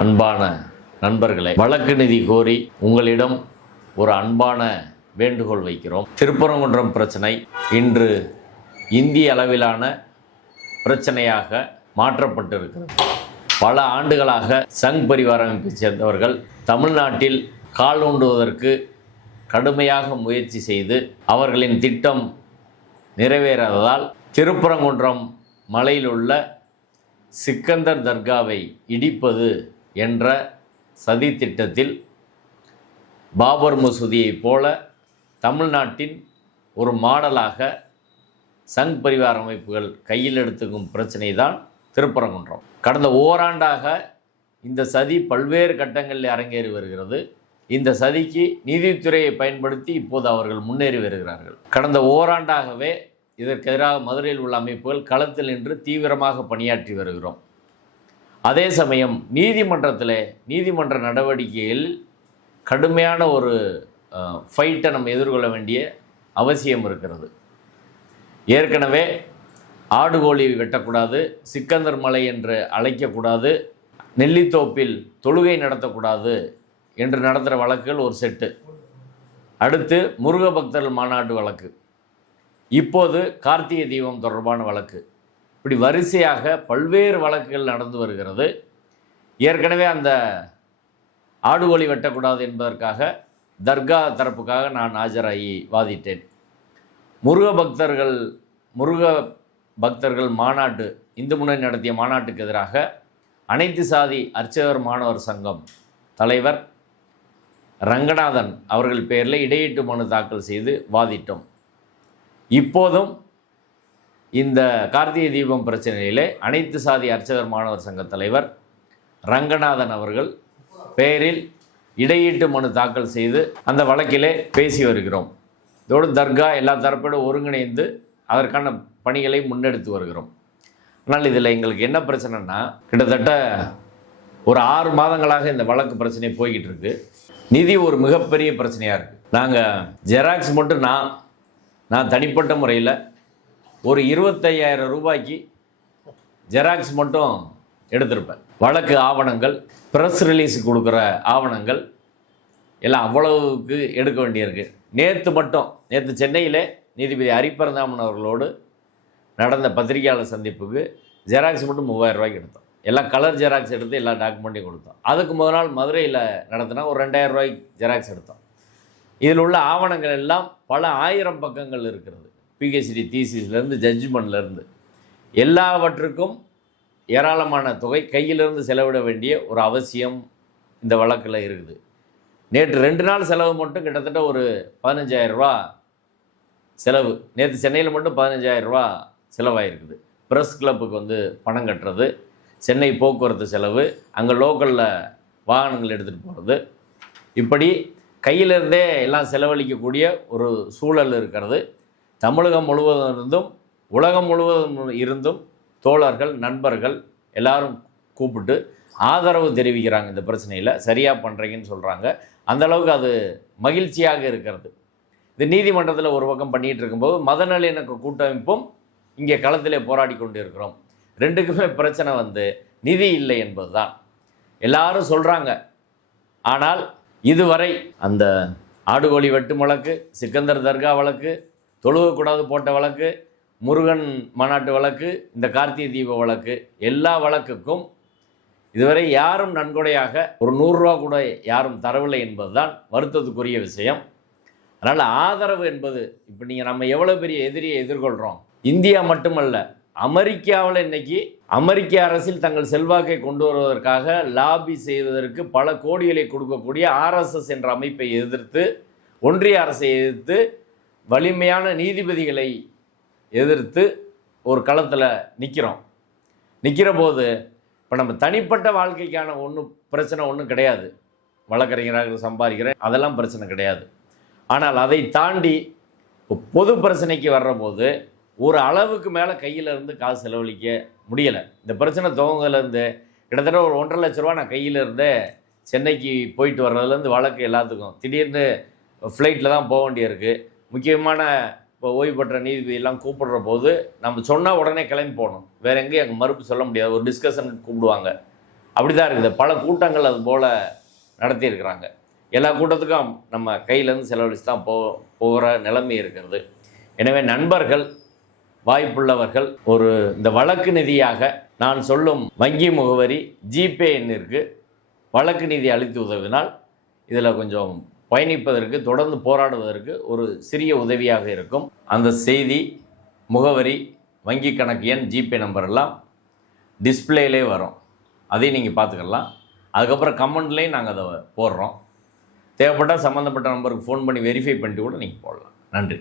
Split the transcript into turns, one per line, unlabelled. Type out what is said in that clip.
அன்பான நண்பர்களை வழக்கு நிதி கோரி உங்களிடம் ஒரு அன்பான வேண்டுகோள் வைக்கிறோம். திருப்பரங்குன்றம் பிரச்சனை இன்று இந்திய அளவிலான பிரச்சனையாக மாற்றப்பட்டிருக்கிறது. பல ஆண்டுகளாக சங் பரிவார அமைப்பைச் சேர்ந்தவர்கள் தமிழ்நாட்டில் கால் ஊண்டுவதற்கு கடுமையாக முயற்சி செய்து அவர்களின் திட்டம் நிறைவேறாததால் திருப்பரங்குன்றம் மலையில் உள்ள சிக்கந்தர் தர்காவை இடிப்பது என்ற சதி திட்டத்தில் பாபர் மசூதியைப் போல தமிழ்நாட்டின் ஒரு மாடலாக சங் பரிவார அமைப்புகள் கையில் எடுத்துக்கும் பிரச்சனை தான் திருப்பரங்குன்றம். கடந்த ஓராண்டாக இந்த சதி பல்வேறு கட்டங்களில் அரங்கேறி வருகிறது. இந்த சதிக்கு நீதித்துறையை பயன்படுத்தி இப்போது அவர்கள் முன்னேறி வருகிறார்கள். கடந்த ஓராண்டாகவே இதற்கு எதிராக மதுரையில் உள்ள அமைப்புகள் களத்தில் நின்று தீவிரமாக பணியாற்றி வருகிறோம். அதே சமயம் நீதிமன்றத்தில் நீதிமன்ற நடவடிக்கையில் கடுமையான ஒரு ஃபைட்டை நம்ம எதிர்கொள்ள வேண்டிய அவசியம் இருக்கிறது. ஏற்கனவே ஆடு கோழி வெட்டக்கூடாது சிக்கந்தர் மலை என்று அழைக்கக்கூடாது நெல்லித்தோப்பில் தொழுகை நடத்தக்கூடாது என்று நடத்துகிற வழக்குகள் ஒரு செட்டு. அடுத்து முருக பக்தர்கள் மாநாட்டு வழக்கு. இப்போது கார்த்திகை தீபம் தொடர்பான வழக்கு. இப்படி வரிசையாக பல்வேறு வழக்குகள் நடந்து வருகிறது. ஏற்கனவே அந்த ஆடுகோழி வெட்டக்கூடாது என்பதற்காக தர்கா தரப்புக்காக நான் ஆஜராகி வாதிட்டேன். முருக பக்தர்கள் முருக பக்தர்கள் மாநாட்டு இந்து முன்னணி நடத்திய மாநாட்டுக்கு எதிராக அனைத்து சாதி அர்ச்சகர் மாணவர் சங்கம் தலைவர் ரங்கநாதன் அவர்கள் பெயரில் இடையீட்டு மனு தாக்கல் செய்து வாதிட்டோம். இப்போதும் இந்த கார்த்திகை தீபம் பிரச்சனையிலே அனைத்து சாதி அர்ச்சகர் மாணவர் சங்க தலைவர் ரங்கநாதன் அவர்கள் பெயரில் இடையீட்டு மனு தாக்கல் செய்து அந்த வழக்கிலே பேசி வருகிறோம். இதோடு தர்கா எல்லா தரப்பிலும் ஒருங்கிணைந்து அதற்கான பணிகளை முன்னெடுத்து வருகிறோம். ஆனால் இதில் எங்களுக்கு என்ன பிரச்சனைனா கிட்டத்தட்ட ஒரு ஆறு மாதங்களாக இந்த வழக்கு பிரச்சனை போய்கிட்டு இருக்கு. நிதி ஒரு மிகப்பெரிய பிரச்சனையாக இருக்குது நாங்கள் ஜெராக்ஸ் மட்டும் நான் நான் தனிப்பட்ட முறையில் ஒரு இருபத்தையாயிரம் ரூபாய்க்கு ஜெராக்ஸ் மட்டும் எடுத்திருப்பேன். வழக்கு ஆவணங்கள் ப்ரெஸ் ரிலீஸ் கொடுக்குற ஆவணங்கள் எல்லாம் அவ்வளவுக்கு எடுக்க வேண்டியிருக்கு. நேற்று மட்டும் நேற்று சென்னையில் நீதிபதி ஹரிபரந்தாமன் அவர்களோடு நடந்த பத்திரிகையாளர் சந்திப்புக்கு ஜெராக்ஸ் மட்டும் மூவாயிரம் ரூபாய்க்கு எடுத்தோம். எல்லாம் கலர் ஜெராக்ஸ் எடுத்து எல்லா டாக்குமெண்ட்டையும் கொடுத்தோம். அதுக்கு முதல் நாள் மதுரையில் நடத்தினா ஒரு ரெண்டாயிரம் ரூபாய்க்கு ஜெராக்ஸ் எடுத்தோம். இதில் உள்ள ஆவணங்கள் எல்லாம் பல ஆயிரம் பக்கங்கள் இருக்கிறது. பிஹெச்டி தீசிஸ்லேருந்து ஜட்ஜ்மெண்ட்லேருந்து எல்லாவற்றுக்கும் ஏராளமான தொகை கையிலிருந்து செலவிட வேண்டிய ஒரு அவசியம் இந்த வழக்கில் இருக்குது. நேற்று ரெண்டு நாள் செலவு மட்டும் கிட்டத்தட்ட ஒரு பதினஞ்சாயிரரூபா செலவு. நேற்று சென்னையில் மட்டும் பதினஞ்சாயிரரூபா செலவாயிருக்குது. ப்ரெஸ் கிளப்புக்கு வந்து பணம் கட்டுறது சென்னை போக்குவரத்து செலவு அங்கே லோக்கலில் வாகனங்கள் எடுத்துகிட்டு போகிறது இப்படி கையிலிருந்தே எல்லாம் செலவழிக்கக்கூடிய ஒரு சூழல் இருக்கிறது. தமிழகம் முழுவதும் இருந்தும் உலகம் முழுவதும் இருந்தும் தோழர்கள் நண்பர்கள் எல்லாரும் கூப்பிட்டு ஆதரவு தெரிவிக்கிறாங்க இந்த பிரச்சனையில். சரியாக பண்ணுறீங்கன்னு சொல்கிறாங்க அந்த அளவுக்கு அது மகிழ்ச்சியாக இருக்கிறது. இது நீதிமன்றத்தில் ஒரு பக்கம் பண்ணிகிட்டு இருக்கும்போது மத நல்லிணக்க கூட்டமைப்பும் இங்கே களத்திலே போராடி கொண்டு இருக்கிறோம் ரெண்டுக்குமே பிரச்சனை வந்து நிதி இல்லை என்பது தான் எல்லாரும் சொல்கிறாங்க ஆனால் இதுவரை அந்த ஆடுகோழி வெட்டு வழக்கு சிக்கந்தர் தர்கா வழக்கு தொழுகக்கூடாது போட்ட வழக்கு முருகன் மாநாட்டு வழக்கு இந்த கார்த்திகை தீப வழக்கு எல்லா வழக்குக்கும் இதுவரை யாரும் நன்கொடையாக ஒரு நூறுரூவா கூட யாரும் தரவில்லை என்பதுதான் வருத்தத்துக்குரிய விஷயம். அதனால் ஆதரவு என்பது இப்போ நீங்கள் நம்ம எவ்வளோ பெரிய எதிரியை எதிர்கொள்கிறோம் இந்தியா மட்டுமல்ல அமெரிக்காவில் இன்னைக்கு அமெரிக்க அரசில் தங்கள் செல்வாக்கை கொண்டு வருவதற்காக லாபி செய்வதற்கு பல கோடிகளை கொடுக்கக்கூடிய ஆர்எஸ்எஸ் என்ற அமைப்பை எதிர்த்து ஒன்றிய அரசை எதிர்த்து வலிமையான நீதிபதிகளை எதிர்த்து ஒரு களத்தில் நிற்கிறோம் நிற்கிற போது இப்போ நம்ம தனிப்பட்ட வாழ்க்கைக்கான ஒன்றும் பிரச்சனை ஒன்றும் கிடையாது. வழக்கறிஞராக சம்பாதிக்கிறேன் அதெல்லாம் பிரச்சனை கிடையாது. ஆனால் அதை தாண்டி பொது பிரச்சனைக்கு வர்ற போது ஒரு அளவுக்கு மேலே கையில் இருந்து காசு செலவழிக்க முடியலை. இந்த பிரச்சனை துவங்கலேருந்து கிட்டத்தட்ட ஒரு ஒன்றரை லட்ச ரூபா நான் கையில் இருந்தே சென்னைக்கு போயிட்டு வர்றதுலேருந்து வழக்கு எல்லாத்துக்கும் திடீர்னு ஃப்ளைட்டில் தான் போக வேண்டியிருக்கு. முக்கியமான இப்போ ஓய்வு பெற்ற நீதிபதியெல்லாம் கூப்பிடுற போது நம்ம சொன்னால் உடனே கிளம்பி போகணும். வேற எங்கேயும் அங்கே மறுப்பு சொல்ல முடியாது. ஒரு டிஸ்கஷன் கூப்பிடுவாங்க. அப்படி தான் இருக்குது பல கூட்டங்கள் அது போல் நடத்தியிருக்கிறாங்க எல்லா கூட்டத்துக்கும் நம்ம கையிலேருந்து செலவழித்து தான் போ போகிற நிலைமை இருக்கிறது. எனவே நண்பர்கள் வாய்ப்புள்ளவர்கள் ஒரு இந்த வழக்கு நிதியாக நான் சொல்லும் வங்கி முகவரி ஜிபே எண்ணிற்கு வழக்கு நிதி அளித்து உதவினால் இதில் கொஞ்சம் பயணிப்பதற்கு தொடர்ந்து போராடுவதற்கு ஒரு சிறிய உதவியாக இருக்கும். அந்த செய்தி முகவரி வங்கி கணக்கு எண் ஜிபே நம்பர் எல்லாம் டிஸ்பிளேலே வரும். அதையும் நீங்கள் பார்த்துக்கலாம். அதுக்கப்புறம் கமெண்ட்லேயும் நாங்கள் அதை போடுறோம். தேவைப்பட்டால் சம்மந்தப்பட்ட நம்பருக்கு ஃபோன் பண்ணி வெரிஃபை பண்ணிட்டு கூட நீங்கள் போடலாம். நன்றி.